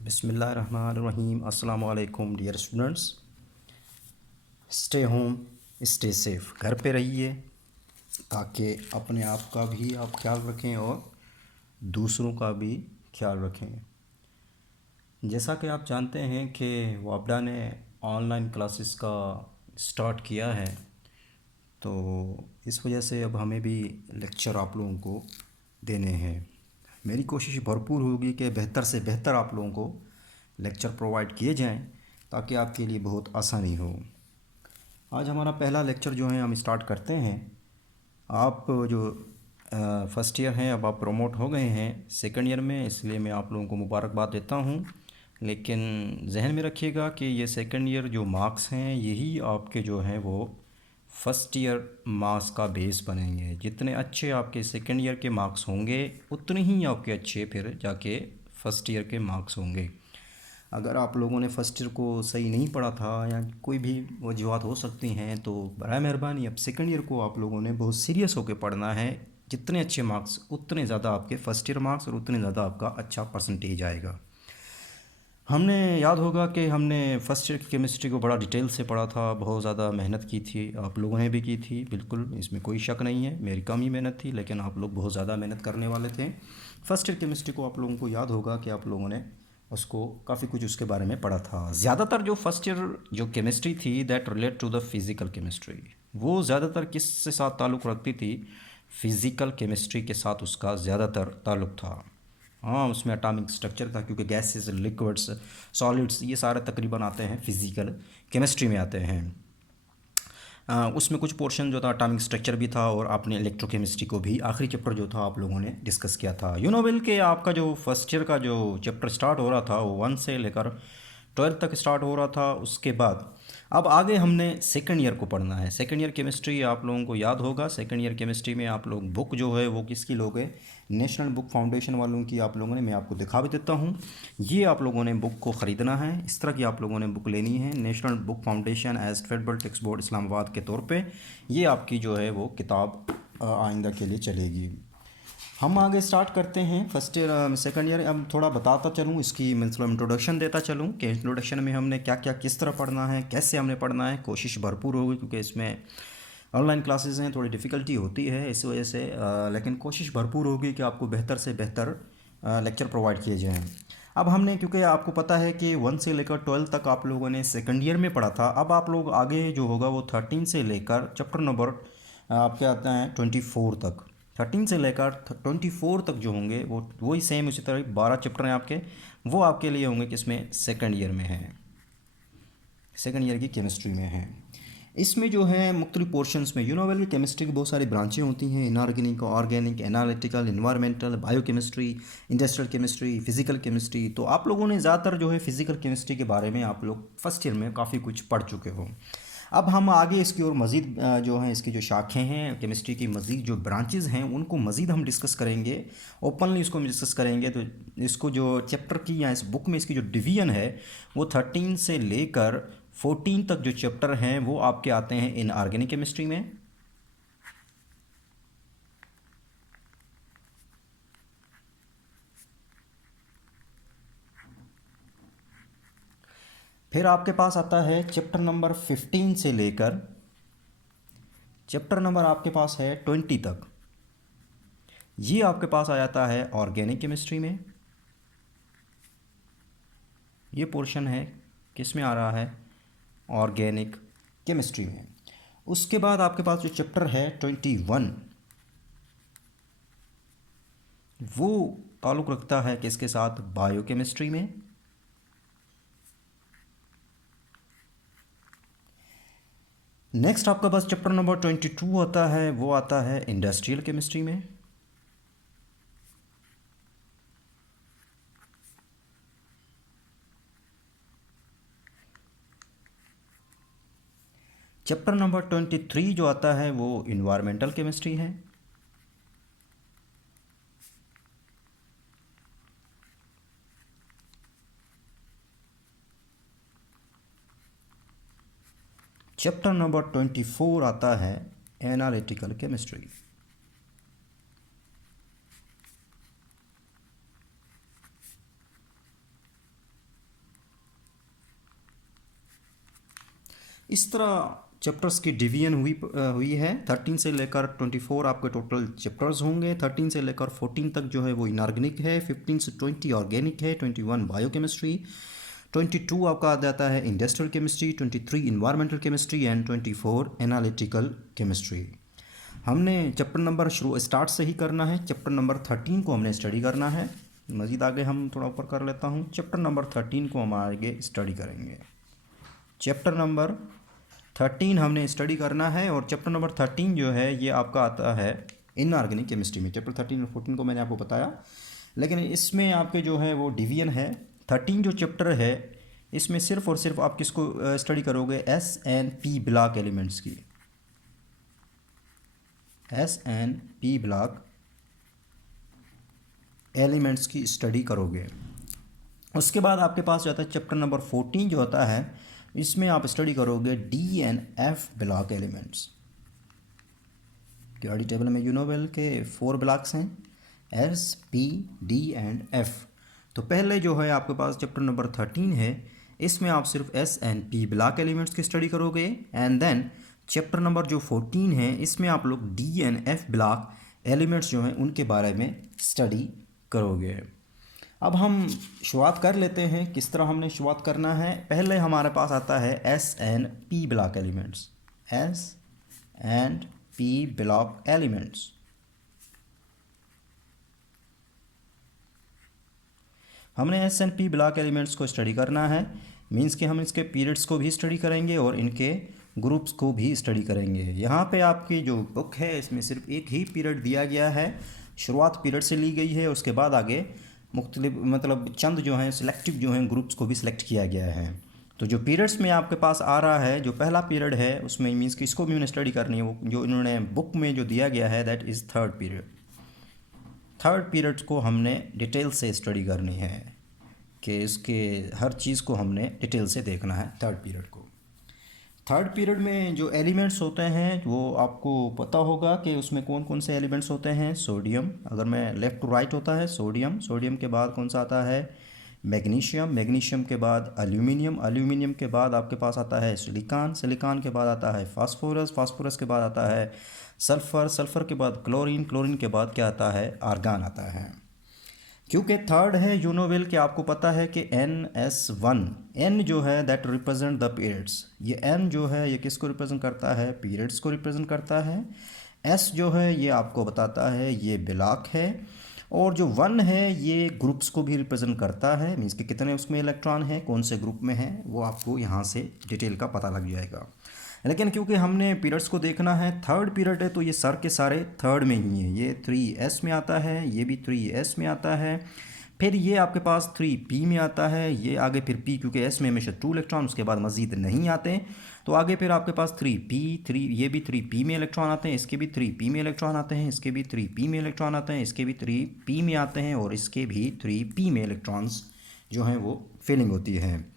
बिस्मिल्लाहिर्रहमानिर्रहीम। अस्सलाम वालेकुम dear students. Stay home, stay safe. घर पे रहिए ताकि अपने आप का भी आप ख्याल रखें और दूसरों का भी ख्याल रखें। जैसा कि आप जानते हैं कि वापडा ने ऑनलाइन क्लासेस का स्टार्ट किया है, तो इस वजह से अब हमें भी लेक्चर आप लोगों को देने हैं। मेरी कोशिश भरपूर होगी कि बेहतर से बेहतर आप लोगों को लेक्चर प्रोवाइड किए जाएं ताकि आपके लिए बहुत आसानी हो। आज हमारा पहला लेक्चर जो है हम स्टार्ट करते हैं। आप जो फर्स्ट ईयर हैं, अब आप प्रमोट हो गए हैं सेकंड ईयर में, इसलिए मैं आप लोगों को मुबारकबाद देता हूं। लेकिन जहन में रखिएगा कि ये सेकंड ईयर जो मार्क्स हैं यही आपके जो हैं वो फर्स्ट ईयर मार्क्स का बेस बनेंगे। जितने अच्छे आपके सेकंड ईयर के मार्क्स होंगे उतने ही आपके अच्छे फिर जाके फर्स्ट ईयर के मार्क्स होंगे। अगर आप लोगों ने फ़र्स्ट ईयर को सही नहीं पढ़ा था या कोई भी वजूहत हो सकती हैं, तो बराए मेहरबानी अब सेकंड ईयर को आप लोगों ने बहुत सीरियस होकर पढ़ना है। जितने अच्छे मार्क्स उतने ज़्यादा आपके फ़र्स्ट ईयर मार्क्स और उतने ज़्यादा आपका अच्छा परसेंटेज आएगा। हमने याद होगा कि हमने फ़र्स्ट ईयर की केमिस्ट्री को बड़ा डिटेल से पढ़ा था, बहुत ज़्यादा मेहनत की थी, आप लोगों ने भी की थी, बिल्कुल इसमें कोई शक नहीं है। मेरी कम ही मेहनत थी लेकिन आप लोग बहुत ज़्यादा मेहनत करने वाले थे। फ़र्स्ट ईयर केमिस्ट्री को आप लोगों को याद होगा कि आप लोगों ने उसको काफ़ी कुछ उसके बारे में पढ़ा था। ज़्यादातर जो फर्स्ट ईयर जो केमिस्ट्री थी that relate to the physical chemistry, वो ज़्यादातर किस से साथ ताल्लुक़ रखती थी? फ़िज़िकल केमिस्ट्री के साथ उसका ज़्यादातर ताल्लुक़ था। हाँ, उसमें एटॉमिक स्ट्रक्चर था क्योंकि गैसेस, लिक्विड्स, सॉलिड्स ये सारे तकरीबन आते हैं फिज़िकल केमिस्ट्री में आते हैं। उसमें कुछ पोर्शन जो था एटॉमिक स्ट्रक्चर भी था और आपने इलेक्ट्रोकेमिस्ट्री को भी आखिरी चैप्टर जो था आप लोगों ने डिस्कस किया था। यू नो वेल के आपका जो फर्स्ट ईयर का जो चैप्टर स्टार्ट हो रहा था वो 1 से लेकर 12 तक स्टार्ट हो रहा था। उसके बाद अब आगे हमने सेकंड ईयर को पढ़ना है। सेकंड ईयर केमिस्ट्री आप लोगों को याद होगा, सेकंड ईयर केमिस्ट्री में आप लोग बुक जो है वो किसकी लोगे? नेशनल बुक फाउंडेशन वालों की आप लोगों ने, मैं आपको दिखा भी देता हूँ। ये आप लोगों ने बुक को ख़रीदना है, इस तरह की आप लोगों ने बुक लेनी है। National book foundation as federal text board Islamabad के तौर पे ये आपकी जो है वो किताब आइंदा के लिए चलेगी। हम आगे स्टार्ट करते हैं फर्स्ट ईयर सेकंड ईयर। अब थोड़ा बताता चलूँ, इसकी मतलब इंट्रोडक्शन देता चलूँ कि इंट्रोडक्शन में हमने क्या क्या किस तरह पढ़ना है, कैसे हमने पढ़ना है। कोशिश भरपूर होगी क्योंकि इसमें ऑनलाइन क्लासेस हैं, थोड़ी डिफ़िकल्टी होती है इस वजह से, लेकिन कोशिश भरपूर होगी कि आपको बेहतर से बेहतर लेक्चर प्रोवाइड किए जाएँ। अब हमने, क्योंकि आपको पता है कि 1 से लेकर 12 तक आप लोगों ने सेकंड ईयर में पढ़ा था, अब आप लोग आगे जो होगा वो 13 से लेकर चैप्टर नंबर आपके आते हैं 24 तक। 13 से लेकर 24 तक जो होंगे वो वही सेम उसी तरह 12 चैप्टर हैं आपके, वो आपके लिए होंगे किसमें? सेकंड ईयर में हैं, सेकंड ईयर की केमिस्ट्री में हैं। इसमें जो है मुख्तलिफ पोर्शंस में, यूनोवेल की केमिस्ट्री की बहुत सारी ब्रांचें होती हैं, inorganic, organic, analytical, environmental, bio chemistry, industrial chemistry, physical chemistry. तो आप लोगों ने ज़्यादातर जो है फिजिकल केमिस्ट्री के बारे में आप लोग फर्स्ट ईयर में काफ़ी कुछ पढ़ चुके हो। अब हम आगे इसकी और मज़ीद जो हैं इसकी जो शाखें हैं केमिस्ट्री की, मज़ीद जो ब्रांचेज़ हैं उनको मज़ीद हम डिस्कस करेंगे, ओपनली इसको हम डिस्कस करेंगे। तो इसको जो चैप्टर की या इस बुक में इसकी जो डिवीज़न है वो 13 से लेकर 14 तक जो चैप्टर हैं वो आपके आते हैं इन ऑर्गेनिक केमिस्ट्री में। फिर आपके पास आता है चैप्टर नंबर 15 से लेकर चैप्टर नंबर आपके पास है 20 तक, ये आपके पास आ जाता है ऑर्गेनिक केमिस्ट्री में। ये पोर्शन है किस में आ रहा है? ऑर्गेनिक केमिस्ट्री में। उसके बाद आपके पास जो चैप्टर है 21, वो ताल्लुक़ रखता है किसके साथ? बायो केमिस्ट्री में। नेक्स्ट आपका पास चैप्टर नंबर 22 आता है, वो आता है इंडस्ट्रियल केमिस्ट्री में। चैप्टर नंबर 23 जो आता है वो इन्वायरमेंटल केमिस्ट्री है। चैप्टर नंबर 24 आता है एनालिटिकल केमिस्ट्री। इस तरह चैप्टर्स की डिवीजन हुई है। 13 से लेकर 24 आपके टोटल चैप्टर्स होंगे। 13 से लेकर 14 तक जो है वो इनऑर्गेनिक है, 15 से 20 ऑर्गेनिक है, 21 बायोकेमिस्ट्री, 22 आपका आ जाता है industrial chemistry, 23 environmental chemistry and 24 analytical chemistry. हमने चैप्टर नंबर शुरू स्टार्ट से ही करना है। चैप्टर नंबर 13 को हमने स्टडी करना है। मज़ीद आगे हम थोड़ा ऊपर कर लेता हूँ। चैप्टर नंबर 13 को हम आगे स्टडी करेंगे। चैप्टर नंबर 13 हमने स्टडी करना है और चैप्टर नंबर 13 जो है ये आपका आता है इनऑर्गेनिक केमिस्ट्री में। चैप्टर 13 और 14 को मैंने आपको बताया, लेकिन इसमें आपके जो है वो डिवीजन है। 13 जो चैप्टर है इसमें सिर्फ और सिर्फ आप किसको स्टडी करोगे, SNP ब्लॉक एलिमेंट्स की, SNP ब्लॉक एलिमेंट्स की स्टडी करोगे। उसके बाद आपके पास जाता है चैप्टर नंबर 14 जो होता है, इसमें आप स्टडी करोगे DNF block elements. Periodic table में यू नो वेल के 4 ब्लॉक्स हैं, S, P, D and F। तो पहले जो है आपके पास चैप्टर नंबर 13 है, इसमें आप सिर्फ SNP ब्लॉक एलिमेंट्स की स्टडी करोगे। एंड देन चैप्टर नंबर जो 14 है इसमें आप लोग DNF ब्लॉक एलिमेंट्स जो हैं उनके बारे में स्टडी करोगे। अब हम शुरुआत कर लेते हैं। किस तरह हमने शुरुआत करना है, पहले हमारे पास आता है SNP block elements, SNP block elements. हमने SNP ब्लॉक एलिमेंट्स को स्टडी करना है, मींस कि हम इसके पीरियड्स को भी स्टडी करेंगे और इनके ग्रुप्स को भी स्टडी करेंगे। यहाँ पे आपकी जो बुक है इसमें सिर्फ एक ही पीरियड दिया गया है, शुरुआत पीरियड से ली गई है। उसके बाद आगे मुख्तलिफ मतलब चंद जो हैं सिलेक्टिव जो हैं ग्रुप्स को भी सिलेक्ट किया गया है। तो जो पीरियड्स में आपके पास आ रहा है, जो पहला पीरियड है उसमें मीन्स कि इसको भी मैंने स्टडी करनी है, वो जो इन्होंने बुक में जो दिया गया है that is third period. Third period को हमने डिटेल से स्टडी करनी है कि इसके हर चीज़ को हमने डिटेल से देखना है थर्ड पीरियड को। थर्ड पीरियड में जो एलिमेंट्स होते हैं वो आपको पता होगा कि उसमें कौन कौन से एलिमेंट्स होते हैं। सोडियम, अगर मैं लेफ़्ट टू राइट होता है सोडियम, सोडियम के बाद कौन सा आता है, मैग्नीशियम, मैग्नीशियम के बाद एल्यूमिनियम, एल्यूमिनियम के बाद आपके पास आता है सिलिकॉन, सिलिकॉन के बाद आता है फास्फोरस, फास्फोरस के बाद आता है सल्फ़र, सल्फ़र के बाद क्लोरीन, क्लोरीन के बाद क्या आता है, आर्गन आता है। क्योंकि थर्ड है यूनोवेल के आपको पता है कि NS1, N जो है दैट रिप्रेजेंट द पीरियड्स। ये N जो है ये किसको रिप्रेजेंट करता है, पीरियड्स को रिप्रेजेंट करता है। S जो है ये आपको बताता है ये ब्लॉक है। और जो 1 है ये ग्रुप्स को भी रिप्रेजेंट करता है, मीन्स कि कितने उसमें इलेक्ट्रॉन हैं, कौन से ग्रुप में हैं, वो आपको यहाँ से डिटेल का पता लग जाएगा। लेकिन क्योंकि हमने पीरियड्स को देखना है, थर्ड पीरियड है तो ये सर के सारे थर्ड में ही है। ये 3S में आता है, ये भी 3S में आता है, फिर ये आपके पास 3P में आता है, ये आगे फिर P, क्योंकि S में हमेशा 2 इलेक्ट्रॉन उसके बाद मज़ीद नहीं आते, तो आगे फिर आपके पास 3P, ये भी 3P में इलेक्ट्रॉन आते हैं, इसके भी 3P में इलेक्ट्रॉन आते हैं, इसके भी 3P में इलेक्ट्रॉन आते हैं, इसके भी 3P में आते हैं और इसके भी 3P में इलेक्ट्रॉन्स जो हैं वो फिलिंग होती है।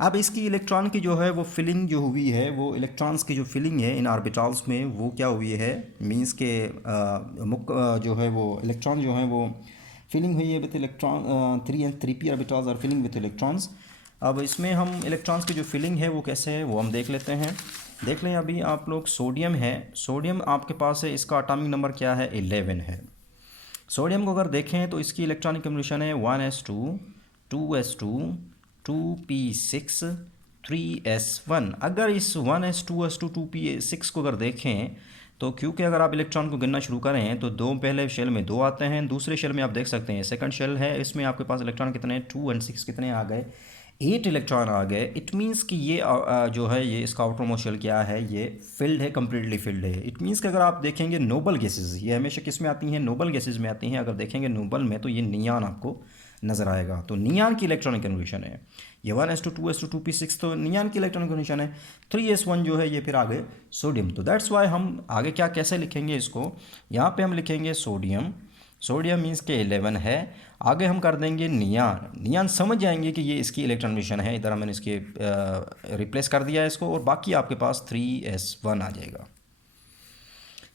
अब इसकी इलेक्ट्रॉन की जो है वो फिलिंग जो हुई है, वो इलेक्ट्रॉन्स की जो फिलिंग है इन ऑर्बिटल्स में वो क्या हुई है, मींस के जो है वो इलेक्ट्रॉन जो है वो फिलिंग हुई है with electron 3 and 3p orbitals are filling with electrons. अब इसमें हम इलेक्ट्रॉन्स की जो फिलिंग है वो कैसे है वो हम देख लेते हैं। देख लें अभी आप लोग, सोडियम है, सोडियम आपके पास है, इसका एटॉमिक नंबर क्या है, 11 है। सोडियम को अगर देखें तो इसकी इलेक्ट्रॉनिक कॉम्बिनेशन है 1s2 2s2 2p6 3s1। अगर इस 1s2s2 2p6 को अगर देखें तो क्योंकि अगर आप इलेक्ट्रॉन को गिनना शुरू करें तो दो पहले शेल में 2 आते हैं, दूसरे शेल में आप देख सकते हैं सेकंड शेल है, इसमें आपके पास इलेक्ट्रॉन कितने, 2 और 6 कितने आ गए, 8 इलेक्ट्रॉन आ गए। इट मीन्स कि ये जो है ये इसका आउटर मोस्ट शेल क्या है, ये फिल्ड है, कम्प्लीटली फिल्ड है। इट मीन्स कि अगर आप देखेंगे नोबल गैसेज, ये हमेशा किस में आती हैं, नोबल गैसेज में आती हैं। अगर देखेंगे नोबल में तो ये नियान आपको नज़र आएगा, तो नियान की इलेक्ट्रॉनिक कन्फर्मेशन है ये 1s2 2s2 2p6, तो नियान की इलेक्ट्रॉनिक कन्फर्मेशन है। 3s1 जो है ये फिर आगे सोडियम। तो दैट्स वाई हम आगे क्या कैसे लिखेंगे इसको, यहाँ पे हम लिखेंगे सोडियम, सोडियम मीन्स के 11 है, आगे हम कर देंगे नियान, नियान समझ जाएंगे कि ये इसकी इलेक्ट्रॉन मिशन है, इधर मैंने इसके रिप्लेस कर दिया है इसको, और बाकी आपके पास 3s1 आ जाएगा।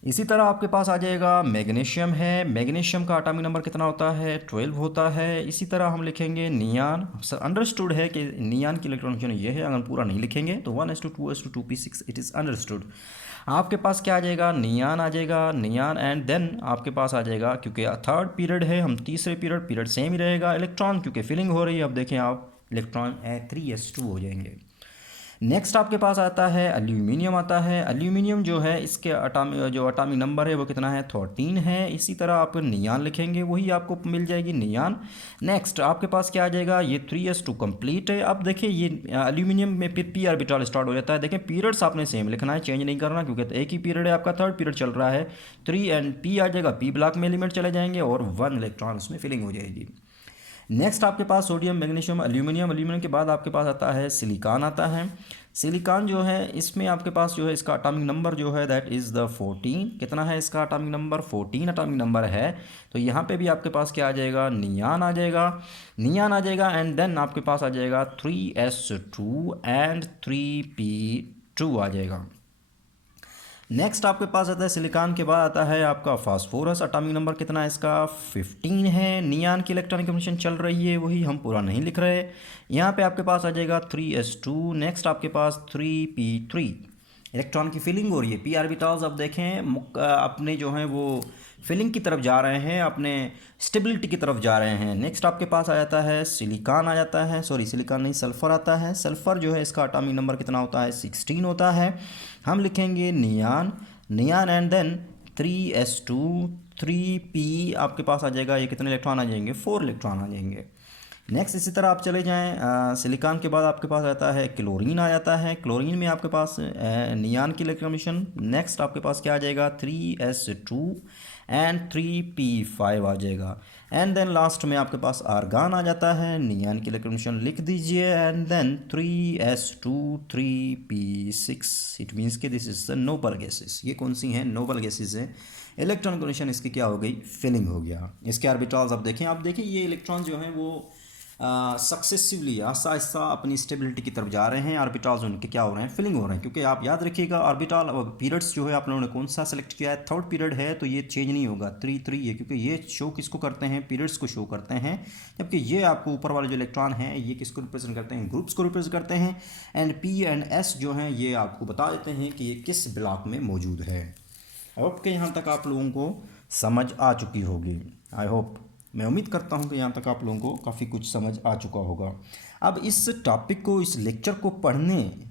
इसी तरह आपके पास आ जाएगा मैग्नीशियम है, मैग्नीशियम का एटॉमिक नंबर कितना होता है 12 होता है। इसी तरह हम लिखेंगे नियान, सर अंडरस्टूड है कि नियान की इलेक्ट्रॉन कन्फर्मेशन ये है, अगर पूरा नहीं लिखेंगे तो 1s2 इट इज़ अंडरस्टूड। आपके पास क्या आ जाएगा, नियान आ जाएगा, नियान एंड देन आपके पास आ जाएगा, क्योंकि थर्ड पीरियड है, हम तीसरे पीरियड सेम ही रहेगा, इलेक्ट्रॉन क्योंकि फिलिंग हो रही है। अब देखें आप इलेक्ट्रॉन 3s2 हो जाएंगे। नेक्स्ट आपके पास आता है एल्यूमिनियम आता है। एल्यूमिनियम जो है इसके अटामिक नंबर है वो कितना है 13 है। इसी तरह आप नियान लिखेंगे वही आपको मिल जाएगी नियान। नेक्स्ट आपके पास क्या आ जाएगा, ये 3s2 कंप्लीट है। अब देखिए ये एल्यूमिनियम में फिर p ऑर्बिटल स्टार्ट हो जाता है। देखें पीरियड्स आपने सेम लिखना है, चेंज नहीं करना, क्योंकि एक ही पीरियड है आपका, थर्ड पीरियड चल रहा है। 3 एंड p आ जाएगा, p ब्लॉक में एलिमेंट चले जाएंगे और 1 इलेक्ट्रॉन उसमें फिलिंग हो जाएगी। नेक्स्ट आपके पास सोडियम मैग्नीशियम एल्यूमिनियम, एल्यूमिनियम के बाद आपके पास आता है सिलिकॉन आता है। सिलिकॉन जो है इसमें आपके पास जो है इसका एटॉमिक नंबर जो है दैट इज़ द 14। कितना है इसका एटॉमिक नंबर, 14 एटॉमिक नंबर है। तो यहाँ पे भी आपके पास क्या आ जाएगा, नियान आ जाएगा, नियान आ जाएगा एंड देन आपके पास आ जाएगा 3s2 एंड 3p2 आ जाएगा। नेक्स्ट आपके पास आता है सिलिकॉन के बाद आता है आपका फास्फोरस, एटॉमिक नंबर कितना है इसका 15 है। नियान की इलेक्ट्रॉनिक कन्फर्मेशन चल रही है, वही हम पूरा नहीं लिख रहे। यहाँ पे आपके पास आ जाएगा 3s2। नेक्स्ट आपके पास 3p3, इलेक्ट्रॉन की फिलिंग हो रही है। p ऑर्बिटल्स अब देखें अपने जो हैं वो फिलिंग की तरफ जा रहे हैं, अपने स्टेबिलिटी की तरफ जा रहे हैं। नेक्स्ट आपके पास आ जाता है सिलिकॉन आ जाता है, सॉरी सिलिकॉन नहीं सल्फ़र आता है। सल्फ़र जो है इसका एटॉमिक नंबर कितना होता है 16 होता है। हम लिखेंगे नियान, नियान एंड देन 3s2 3p आपके पास आ जाएगा। ये कितने इलेक्ट्रॉन आ जाएंगे, 4 इलेक्ट्रॉन आ जाएंगे। नेक्स्ट इसी तरह आप चले जाएं सिलिकॉन के बाद आपके पास आता है क्लोरीन आ जाता है। क्लोरीन में आपके पास नियान की इलेक्ट्रॉन। नेक्स्ट आपके पास क्या आ जाएगा 3s2 एंड 3p5 आ जाएगा। एंड देन लास्ट में आपके पास आर्गान आ जाता है। नियान की इलेक्ट्रॉन लिख दीजिए and then 3s2 3p6। It means कि this is the noble gases. ये कौन सी हैं, नोबल गैसेस हैं। इलेक्ट्रॉन कन्फर्मेशन इसकी क्या हो गई, फिलिंग हो गया। इसके ऑर्बिटल्स अब देखें, आप देखिए ये इलेक्ट्रॉन जो हैं वो सक्सेसिवली आहिस्ता आहिस्ता अपनी स्टेबिलिटी की तरफ जा रहे हैं। ऑर्बिटल्स उनके क्या हो रहे हैं, फिलिंग हो रहे हैं। क्योंकि आप याद रखिएगा ऑर्बिटल पीरियड्स जो है आप लोगों ने कौन सा सेलेक्ट किया है, थर्ड पीरियड है, तो ये चेंज नहीं होगा 3 है, क्योंकि ये शो किसको करते हैं, पीरियड्स को शो करते हैं। जबकि ये आपको ऊपर वाले जो इलेक्ट्रॉन हैं ये किसको रिप्रेजेंट करते हैं, ग्रुप्स को रिप्रेजेंट करते हैं। एंड पी एंड एस जो हैं ये आपको बता देते हैं कि ये किस ब्लॉक में मौजूद है। ओके, यहाँ तक आप लोगों को समझ आ चुकी होगी। आई होप, मैं उम्मीद करता हूँ कि यहाँ तक आप लोगों को काफ़ी कुछ समझ आ चुका होगा। अब इस टॉपिक को, इस लेक्चर को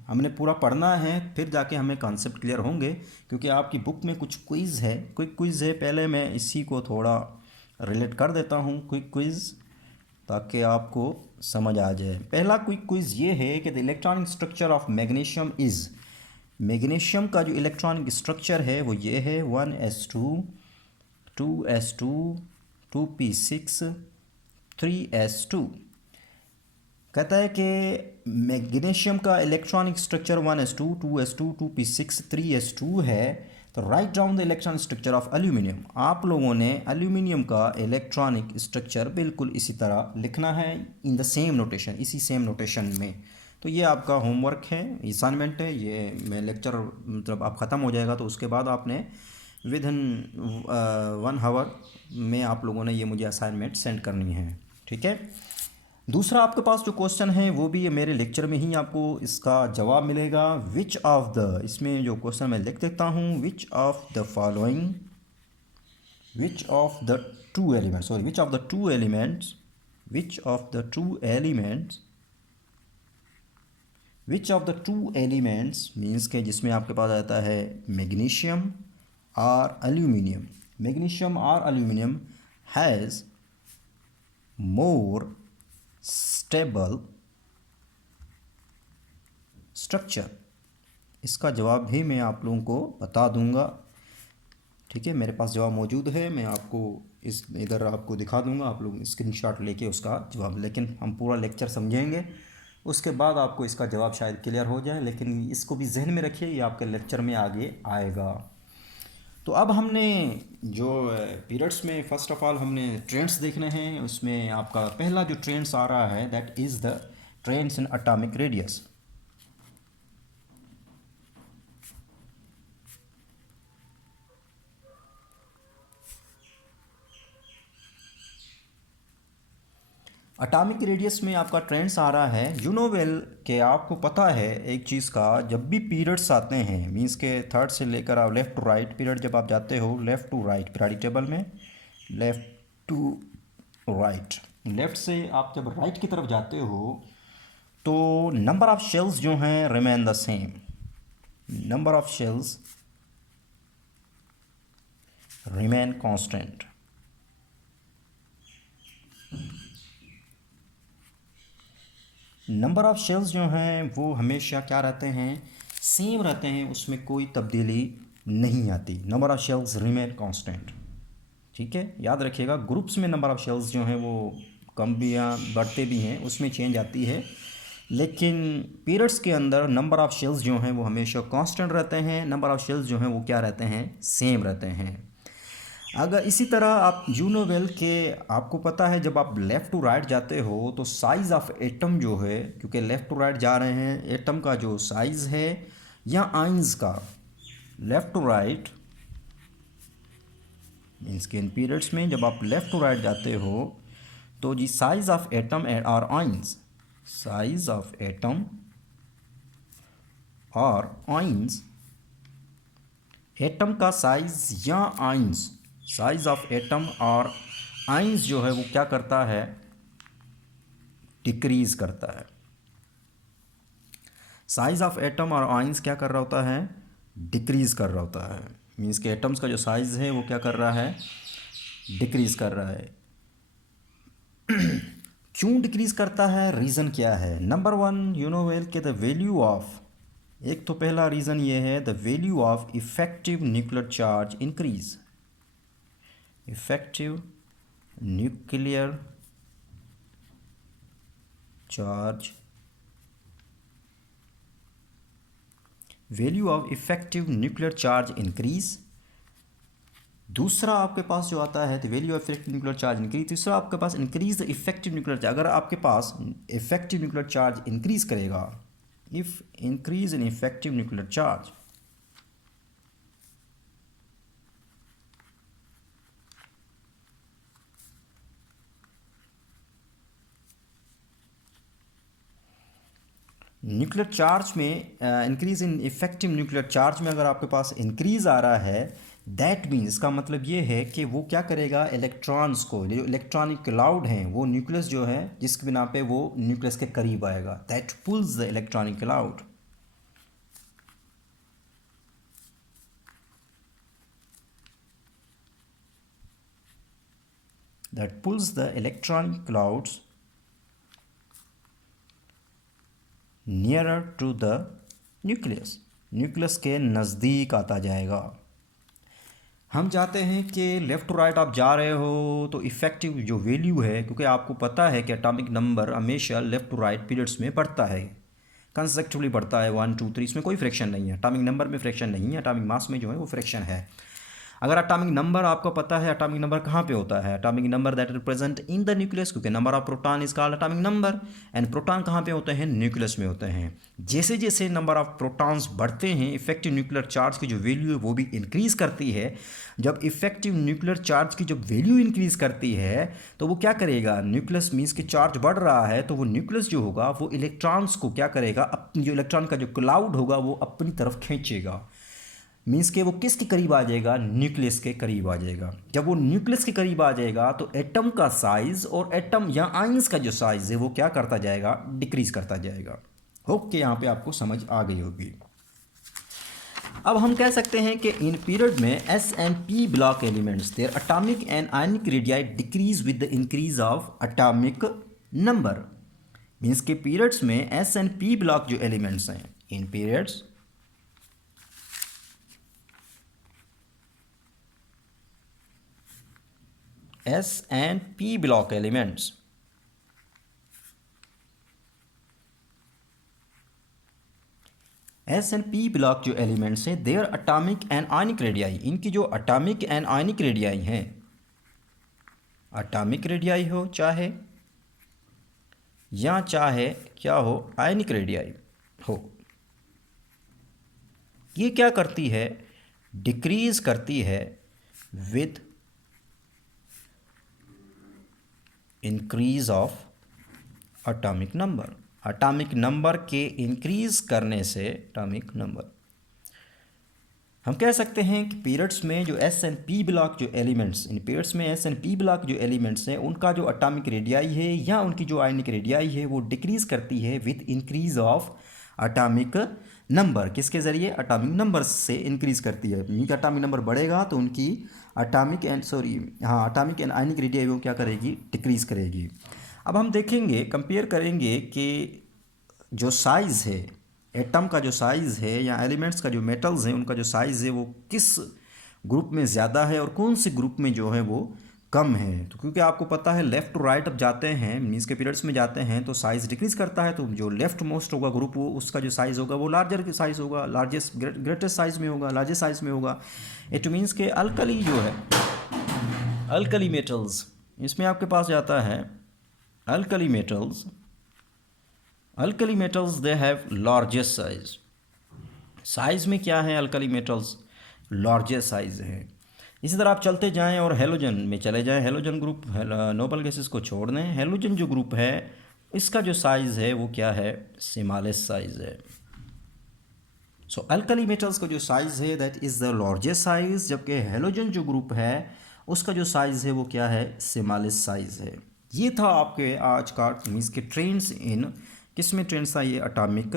हमने पूरा पढ़ना है, फिर जाके हमें कॉन्सेप्ट क्लियर होंगे। क्योंकि आपकी बुक में कुछ क्विज़ है, क्विक क्विज़ है। पहले मैं इसी को थोड़ा रिलेट कर देता हूँ, क्विक क्विज़, ताकि आपको समझ आ जाए। पहला क्विक क्विज़ ये है कि the electronic structure of magnesium is, magnesium का जो इलेक्ट्रॉनिक स्ट्रक्चर है वो ये है 1s2 2s2 2p6 3s2। कहता है कि मैग्नीशियम का electronic structure 1s2 2s2 2p6 3s2 है। तो write down the electronic structure of aluminium. आप लोगों ने एल्यूमिनियम का इलेक्ट्रॉनिक स्ट्रक्चर बिल्कुल इसी तरह लिखना है, इन द सेम नोटेशन, इसी सेम नोटेशन में। तो ये आपका होमवर्क है, असाइनमेंट है। ये मैं लेक्चर मतलब आप ख़त्म हो जाएगा तो उसके बाद आपने विद इन 1 आवर में आप लोगों ने ये मुझे असाइनमेंट सेंड करनी है, ठीक है। दूसरा आपके पास जो क्वेश्चन है वो भी मेरे लेक्चर में ही आपको इसका जवाब मिलेगा। विच ऑफ द, इसमें जो क्वेश्चन मैं लिख देता हूँ, which of the following, which of the two elements, sorry which of the two elements, which of the two elements, which of the two elements means के जिसमें आपके पास आता है मैग्नीशियम और एल्यूमिनियम, मैग्नीशियम और aluminium has more stable structure. इसका जवाब भी मैं आप लोगों को बता दूंगा, ठीक है। मेरे पास जवाब मौजूद है, मैं आपको इस इधर आपको दिखा दूंगा, आप लोग स्क्रीनशॉट लेके उसका जवाब। लेकिन हम पूरा लेक्चर समझेंगे, उसके बाद आपको इसका जवाब शायद क्लियर हो जाए। लेकिन इसको भी जहन में रखिए, ये आपके लेक्चर में आगे आएगा। तो अब हमने जो पीरियड्स में फ़र्स्ट ऑफ ऑल हमने ट्रेंड्स देखने हैं। उसमें आपका पहला जो ट्रेंड्स आ रहा है that is the trends in atomic radius. Atomic radius में आपका ट्रेंड्स आ रहा है। यू नो वेल कि आपको पता है एक चीज़ का, जब भी पीरियड्स आते हैं मींस के थर्ड से लेकर आप लेफ़्ट टू राइट पीरियड जब आप जाते हो left to right periodic table में, लेफ़्ट टू राइट, लेफ़्ट से आप जब राइट की तरफ जाते हो तो नंबर ऑफ़ शेल्स जो हैं remain the same, number of shells remain constant. Number of shells जो हैं वो हमेशा क्या रहते हैं, सेम रहते हैं, उसमें कोई तब्दीली नहीं आती। Number of shells remain constant, ठीक है, याद रखिएगा। ग्रुप्स में नंबर ऑफ़ शेल्स जो हैं वो कम भी या बढ़ते भी हैं, उसमें चेंज आती है, लेकिन पीरियड्स के अंदर नंबर ऑफ़ शेल्स जो हैं वो हमेशा कांस्टेंट रहते हैं। नंबर ऑफ़ शेल्स जो हैं वो क्या रहते हैं, सेम रहते हैं। अगर इसी तरह आप यू नो वेल के आपको पता है जब आप लेफ़्ट टू राइट जाते हो तो साइज़ ऑफ एटम जो है, क्योंकि लेफ़्ट टू राइट जा रहे हैं, एटम का जो साइज़ है या आइंस का, लेफ़्ट टू राइट मीन्स के इन पीरियड्स में जब आप लेफ़्ट टू राइट जाते हो तो जी साइज़ ऑफ एटम और आइंस, साइज़ ऑफ एटम और आइंस, एटम का साइज़ या आइंस, साइज़ ऑफ एटम और आइंस जो है वो क्या करता है, डिक्रीज़ करता है। साइज़ ऑफ एटम और आइंस क्या कर रहा होता है, डिक्रीज़ कर रहा होता है। मीन्स के एटम्स का जो साइज़ है वो क्या कर रहा है, डिक्रीज़ कर रहा है। क्यों डिक्रीज़ करता है, रीज़न क्या है? Number one, you know well के द वैल्यू ऑफ, एक तो पहला रीज़न ये है, the value of effective nuclear charge increase, effective nuclear charge, value of effective nuclear charge increase. दूसरा आपके पास जो आता है the value of effective nuclear charge increase, तीसरा आपके पास increase the effective nuclear charge. अगर आपके पास इफेक्टिव न्यूक्लियर चार्ज इंक्रीज करेगा, if increase in effective nuclear charge, nuclear charge में increase in effective nuclear charge में अगर आपके पास इंक्रीज आ रहा है, दैट मीन्स इसका मतलब ये है कि वो क्या करेगा, इलेक्ट्रॉन्स को, जो इलेक्ट्रॉनिक क्लाउड हैं वो न्यूक्लियस जो है जिसके बिना पे वो न्यूक्लियस के करीब आएगा, that pulls the electronic cloud, that pulls the electronic clouds nearer to the nucleus, nucleus के नज़दीक आता जाएगा। हम चाहते हैं कि लेफ़्ट टू राइट आप जा रहे हो तो इफ़ेक्टिव जो वैल्यू है, क्योंकि आपको पता है कि एटॉमिक नंबर हमेशा लेफ़्ट टू राइट पीरियड्स में बढ़ता है, कंसेक्टिवली बढ़ता है, 1 2 3, इसमें कोई फ्रैक्शन नहीं है। एटॉमिक नंबर में फ्रैक्शन नहीं है, एटॉमिक मास में जो है वो फ्रैक्शन है। अगर एटॉमिक नंबर आपको पता है, एटॉमिक नंबर कहाँ पे होता है, atomic number that is present in the nucleus, क्योंकि number of proton is called atomic number, and proton कहाँ पे होते हैं, न्यूक्लियस में होते हैं। जैसे जैसे नंबर ऑफ प्रोटॉन्स बढ़ते हैं, इफेक्टिव न्यूक्लियर चार्ज की जो वैल्यू है वो भी इंक्रीज करती है। जब इफेक्टिव न्यूक्लियर चार्ज की जब वैल्यू इंक्रीज करती है तो वो क्या करेगा, न्यूक्लियस मीन्स कि चार्ज बढ़ रहा है तो वो न्यूक्लियस जो होगा वो इलेक्ट्रॉन्स को क्या करेगा, अपनी जो इलेक्ट्रॉन का जो क्लाउड होगा वो अपनी तरफ खींचेगा। मीन्स के वो किसके करीब आ जाएगा, न्यूक्लियस के करीब आ जाएगा। जब वो न्यूक्लियस के करीब आ जाएगा तो एटम का साइज और एटम या आइंस का जो साइज है वो क्या करता जाएगा, डिक्रीज करता जाएगा। ओके, यहाँ पे आपको समझ आ गई होगी। अब हम कह सकते हैं कि इन पीरियड में S and P block elements their atomic and ionic radii decrease with the increase of atomic number. Means के पीरियड्स में एस एंड पी ब्लॉक जो एलिमेंट्स हैं, इन periods S and P block elements, S and P block जो elements हैं their atomic and ionic radii, इनकी जो atomic and ionic radii हैं, एटॉमिक रेडियाई हो चाहे या चाहे क्या हो आयनिक रेडियाई हो, ये क्या करती है, डिक्रीज करती है with increase of atomic number. Atomic number के इंक्रीज करने से एटॉमिक नंबर, हम कह सकते हैं कि पीरियड्स में जो एस एंड पी ब्लॉक जो एलिमेंट्स, इन पीरियड्स में एस एंड पी ब्लॉक जो एलिमेंट्स हैं उनका जो एटॉमिक रेडियाई है या उनकी जो आयनिक रेडियाई है वो डिक्रीज करती है with increase of atomic number. किसके ज़रिए? एटॉमिक नंबर से इंक्रीज करती है। उनका एटॉमिक नंबर बढ़ेगा तो उनकी एटॉमिक एंड आयनिक रेडियाई वो क्या करेगी? डिक्रीज करेगी। अब हम देखेंगे, कंपेयर करेंगे कि जो साइज़ है एटम का, जो साइज़ है या एलिमेंट्स का जो मेटल्स हैं उनका जो साइज़ है वो किस ग्रुप में ज़्यादा है और कौन से ग्रुप में जो है वो कम है। तो क्योंकि आपको पता है लेफ़्ट टू राइट अब जाते हैं, मीन्स के पीरियड्स में जाते हैं तो साइज़ डिक्रीज़ करता है, तो जो लेफ्ट मोस्ट होगा ग्रुप वो उसका जो साइज़ होगा वो लार्जर साइज़ होगा, ग्रेटेस्ट साइज़ में होगा, लार्जेस्ट साइज़ में होगा। इट मीन्स के अल्कली जो है, अल्कली मेटल्स, इसमें आपके पास जाता है alkali metals. Alkali metals they have largest size. Size में क्या है? अल्कली मेटल्स लार्जेस्ट साइज़ है। इसी तरह आप चलते जाएं और हेलोजन में चले जाएं, हेलोजन ग्रुप, नोबल गैसेस को छोड़ दें, हेलोजन जो ग्रुप है इसका जो साइज़ है वो क्या है? स्मॉलेस्ट साइज़ है। सो अल्कली मेटल्स का जो साइज़ है that is the largest size, जबकि हेलोजन जो ग्रुप है उसका जो साइज़ है वो क्या है? स्मॉलेस्ट साइज़ है। ये था आपके आज का मीन्स के ट्रेंड्स इन, किस में ट्रेंड्स था? ये एटॉमिक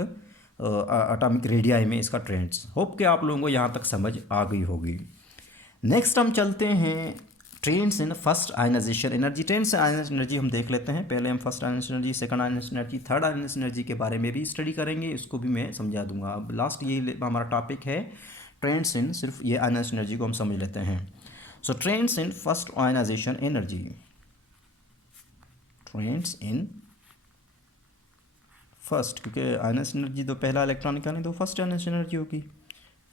रेडियाई में इसका ट्रेंड्स। होप कि आप लोगों को यहाँ तक समझ आ गई होगी। नेक्स्ट हम चलते हैं trends in first ionization energy. Trends in ionization energy हम देख लेते हैं। पहले हम first ionization energy, second ionization energy, third ionization energy के बारे में भी स्टडी करेंगे, इसको भी मैं समझा दूंगा। अब लास्ट ये हमारा टॉपिक है ट्रेंड्स इन, सिर्फ ये आयनाइजेशन एनर्जी को हम समझ लेते हैं। So trends in first ionization energy, trends in first, क्योंकि आयनाइजेशन एनर्जी तो पहला इलेक्ट्रॉन निकालें तो फर्स्ट आयनाइजेशन एनर्जी होगी।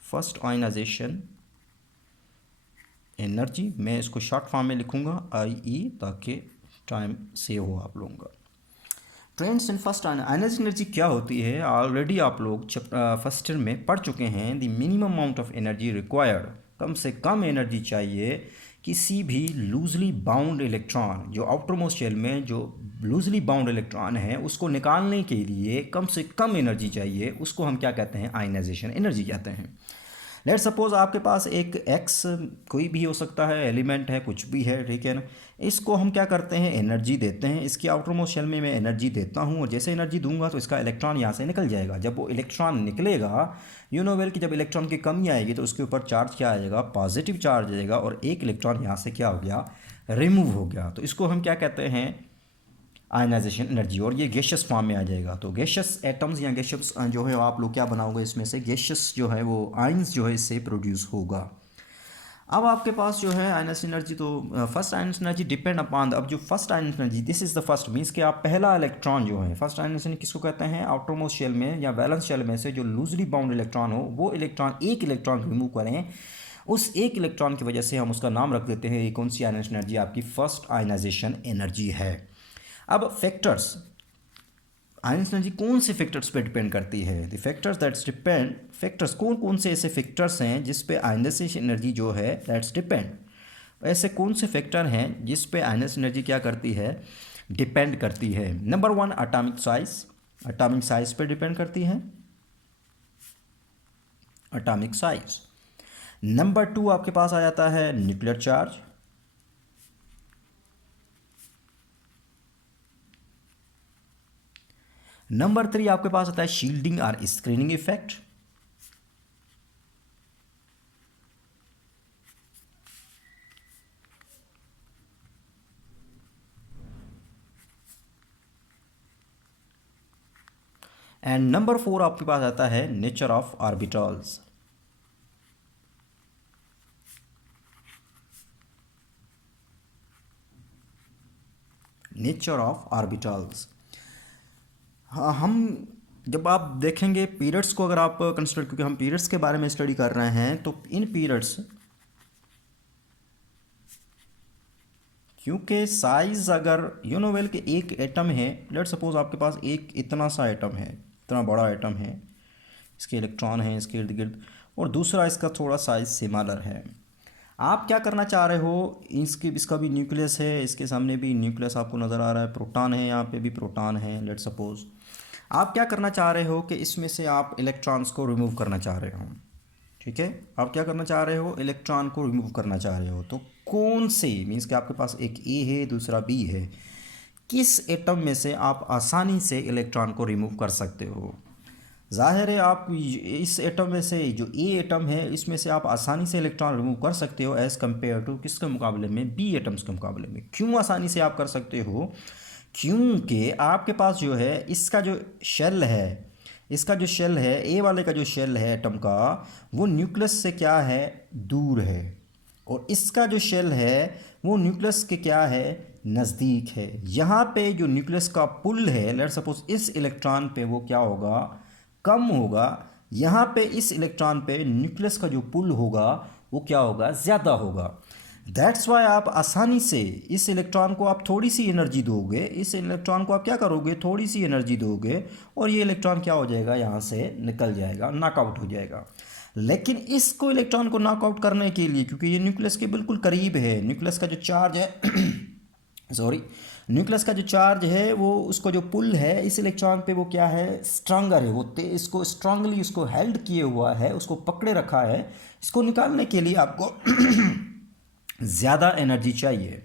फर्स्ट आयनाइजेशन एनर्जी, मैं इसको शॉर्ट फॉर्म में लिखूंगा IE, ताकि टाइम सेव हो आप लोगों का। Trends in first ionization energy क्या होती है? ऑलरेडी आप लोग फर्स्ट ईयर में पढ़ चुके हैं। The minimum amount of energy required, कम से कम एनर्जी चाहिए किसी भी लूजली बाउंड इलेक्ट्रॉन, जो आउटर मोस्ट शेल में जो लूजली बाउंड इलेक्ट्रॉन है उसको निकालने के लिए कम से कम एनर्जी चाहिए, उसको हम क्या कहते हैं? आयनाइजेशन एनर्जी कहते हैं। लेट सपोज आपके पास एक एक्स, कोई भी हो सकता है, एलिमेंट है, कुछ भी है, ठीक है ना, इसको हम क्या करते हैं? एनर्जी देते हैं। इसकी आउटर मोस्ट शेल में मैं एनर्जी देता हूँ और जैसे एनर्जी दूंगा तो इसका इलेक्ट्रॉन यहाँ से निकल जाएगा। जब वो इलेक्ट्रॉन निकलेगा, यू नो वेल कि जब इलेक्ट्रॉन की कमी आएगी तो उसके ऊपर चार्ज क्या आएगा? पॉजिटिव चार्ज आएगा और एक इलेक्ट्रॉन यहाँ से क्या हो गया? रिमूव हो गया। तो इसको हम क्या कहते हैं? Ionization energy. और ये गैशियस फॉर्म में आ जाएगा। तो गैशियस एटम्स या गैशियस जो है आप लोग क्या बनाओगे? इसमें से गैशियस जो है वो आयंस जो है इससे प्रोड्यूस होगा। अब आपके पास जो है आयनाइजेशन एनर्जी, तो first ionization energy depend upon, अब जो first ionization energy, this is the first, means कि आप पहला इलेक्ट्रॉन जो है, फर्स्ट आयनाइजेशन किसको कहते हैं? आउटर मोस्ट शेल में या बैलेंस शेल में से जो लूजली बाउंड इलेक्ट्रॉन हो, वो इलेक्ट्रॉन, एक इलेक्ट्रॉन रिमूव करें, उस एक इलेक्ट्रॉन की वजह से हम उसका नाम रख देते हैं, ये कौन सी आयनाइजेशन एनर्जी? आपकी फर्स्ट आयनाइजेशन एनर्जी है। अब फैक्टर्स, आयनाइजेशन एनर्जी कौन से फैक्टर्स पे डिपेंड करती है? The factors that's depend, factors कौन कौन से ऐसे फैक्टर्स हैं जिस पे आयनाइजेशन एनर्जी जो है दैट्स डिपेंड, ऐसे कौन से फैक्टर हैं जिस पे आयनाइजेशन एनर्जी क्या करती है? डिपेंड करती है। Number 1 atomic size, atomic size पे डिपेंड करती है, एटॉमिक साइज। नंबर 2 आपके पास आ जाता है न्यूक्लियर चार्ज। नंबर 3 आपके पास आता है शील्डिंग और स्क्रीनिंग इफेक्ट। एंड नंबर 4 आपके पास आता है nature of orbitals. Nature of orbitals, हाँ, हम जब आप देखेंगे पीरियड्स को, अगर आप कंसिडर, क्योंकि हम पीरियड्स के बारे में स्टडी कर रहे हैं, तो इन पीरियड्स, क्योंकि साइज, अगर यू नो वेल कि एक एटम है, लेट सपोज आपके पास एक इतना सा एटम है, इतना बड़ा एटम है, इसके इलेक्ट्रॉन हैं इसके इर्द गिर्द, और दूसरा इसका थोड़ा साइज सिमिलर है। आप क्या करना चाह रहे हो, इसका भी न्यूक्लियस है, इसके सामने भी न्यूक्लियस आपको नज़र आ रहा है, प्रोटॉन है, यहाँ पे भी प्रोटॉन है। लेट्स सपोज आप क्या करना चाह रहे हो कि इसमें से आप इलेक्ट्रॉन्स को रिमूव करना चाह रहे हो। ठीक है, आप क्या करना चाह रहे हो, इलेक्ट्रॉन को रिमूव करना चाह रहे हो। तो कौन से मीन्स कि आपके पास एक ए है, दूसरा बी है, किस एटम में से आप आसानी से इलेक्ट्रॉन को रिमूव कर सकते हो। जाहिर है आप इस एटम में से जो ए एटम है इसमें से आप आसानी से इलेक्ट्रॉन रिमूव कर सकते हो एज़ कम्पेयर टू किसके मुकाबले में, बी एटम्स के मुकाबले में। क्यों आसानी से आप कर सकते हो, क्योंकि आपके पास जो है इसका जो शेल है, इसका जो शेल है, ए वाले का जो शेल है एटम का, वो न्यूक्लियस से क्या है, दूर है। और इसका जो शेल है वो न्यूक्लियस के क्या है, नज़दीक है। यहाँ पे जो न्यूक्लियस का पुल है, लेट्स सपोज इस इलेक्ट्रॉन पे वो क्या होगा, कम होगा। यहाँ पे इस इलेक्ट्रॉन पे न्यूक्लियस का जो पुल होगा वो क्या होगा, ज़्यादा होगा। दैट्स वाई आप आसानी से इस इलेक्ट्रॉन को आप थोड़ी सी एनर्जी दोगे, इस इलेक्ट्रॉन को आप क्या करोगे, थोड़ी सी एनर्जी दोगे और ये इलेक्ट्रॉन क्या हो जाएगा, यहाँ से निकल जाएगा, नॉकआउट हो जाएगा। लेकिन इसको इलेक्ट्रॉन को नॉकआउट करने के लिए, क्योंकि ये न्यूक्लियस के बिल्कुल करीब है, न्यूक्लियस का जो चार्ज है सॉरी, न्यूक्लियस का जो चार्ज है वो, उसको जो पुल है इस इलेक्ट्रॉन पे वो क्या है, स्ट्रांगर है, वो इसको स्ट्रांगली उसको हेल्ड किए हुआ है, उसको पकड़े रखा है। इसको निकालने के लिए आपको ज़्यादा एनर्जी चाहिए।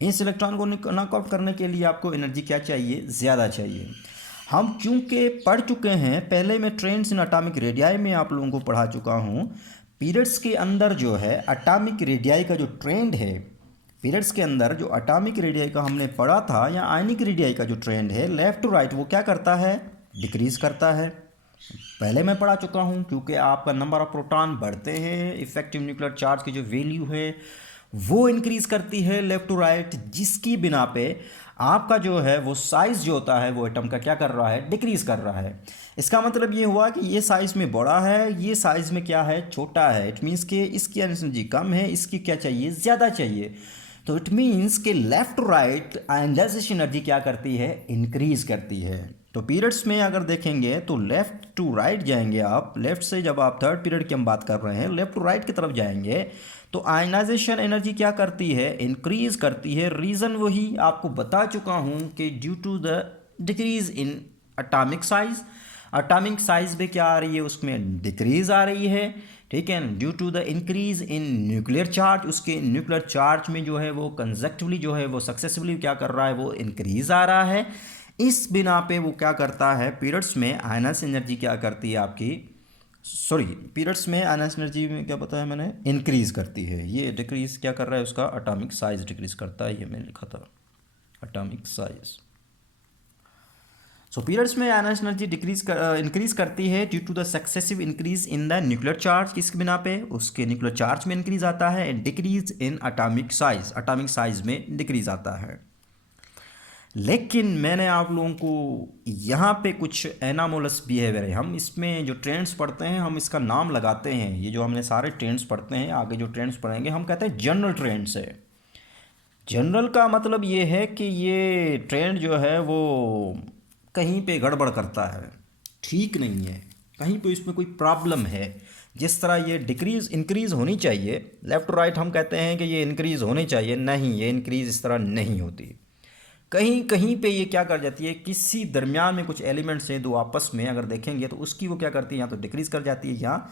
इस इलेक्ट्रॉन को नॉकआउट करने के लिए आपको एनर्जी क्या चाहिए, ज़्यादा चाहिए। हम चूँकि पढ़ चुके हैं पहले, मैं ट्रेंड्स इन एटॉमिक रेडियाई में आप लोगों को पढ़ा चुका हूँ। पीरियड्स के अंदर जो है एटॉमिक रेडियाई का जो ट्रेंड है, पीरियड्स के अंदर जो एटॉमिक रेडियाई का हमने पढ़ा था, या आयनिक रेडियाई का जो ट्रेंड है लेफ़्ट टू राइट, वो क्या करता है, डिक्रीज़ करता है। पहले मैं पढ़ा चुका हूँ, क्योंकि आपका नंबर ऑफ प्रोटॉन बढ़ते हैं, इफेक्टिव न्यूक्लियर चार्ज की जो वैल्यू है वो इंक्रीज़ करती है लेफ़्ट टू राइट, जिसकी बिना पे आपका जो है वो साइज़ जो होता है वो एटम का क्या कर रहा है, डिक्रीज़ कर रहा है। इसका मतलब ये हुआ कि ये साइज़ में बड़ा है, ये साइज़ में क्या है, छोटा है। इट मीन्स कि इसकी एनर्जी कम है, इसकी क्या चाहिए, ज़्यादा चाहिए। तो इट मीन्स कि left to right ionization energy क्या करती है, इंक्रीज़ करती है। तो पीरियड्स में अगर देखेंगे तो लेफ़्ट टू राइट जाएंगे आप, लेफ़्ट से जब आप थर्ड पीरियड की हम बात कर रहे हैं, लेफ़्ट टू राइट की तरफ जाएंगे तो आयनाइजेशन एनर्जी क्या करती है, इंक्रीज़ करती है। रीज़न वही आपको बता चुका हूँ कि due to the decrease in atomic size, atomic size में क्या आ रही है, उसमें डिक्रीज़ आ रही है। ठीक है, due to the increase in nuclear charge, उसके न्यूक्लियर चार्ज में जो है वो कंजक्टिवली जो है वो सक्सेसिवली क्या कर रहा है, वो इंक्रीज़ आ रहा है। इस बिना पे वो क्या करता है, पीरियड्स में आयनस एनर्जी क्या करती है आपकी, सॉरी, पीरियड्स में आयनस एनर्जी में क्या बताया मैंने, इंक्रीज़ करती है। ये डिक्रीज़ क्या कर रहा है, उसका एटॉमिक साइज़ डिक्रीज़ करता है, ये मैंने लिखा था, एटॉमिक साइज़। सो पीरियड्स में आयनस एनर्जी इंक्रीज़ करती है due to the successive increase in the nuclear charge, किसके बिना पे, उसके न्यूक्लियर चार्ज में इंक्रीज़ आता है, and decrease in atomic size, atomic size में डिक्रीज़ आता है। लेकिन मैंने आप लोगों को यहाँ पे कुछ एनामोलस बिहेवियर है, हम इसमें जो ट्रेंड्स पढ़ते हैं हम इसका नाम लगाते हैं, ये जो हमने सारे ट्रेंड्स पढ़ते हैं, आगे जो ट्रेंड्स पढ़ेंगे हम कहते हैं जनरल ट्रेंड्स है। जनरल का मतलब ये है कि ये ट्रेंड जो है वो कहीं पे गड़बड़ करता है, ठीक नहीं है, कहीं पे इसमें कोई प्रॉब्लम है। जिस तरह ये डिक्रीज़ इंक्रीज़ होनी चाहिए, लेफ़्ट टू राइट हम कहते हैं कि ये इंक्रीज़ होनी चाहिए, नहीं, ये इंक्रीज़ इस तरह नहीं होती। कहीं कहीं पे ये क्या कर जाती है, किसी दरमियान में कुछ एलिमेंट्स हैं दो आपस में अगर देखेंगे तो उसकी वो क्या करती है, या तो डिक्रीज़ कर जाती है या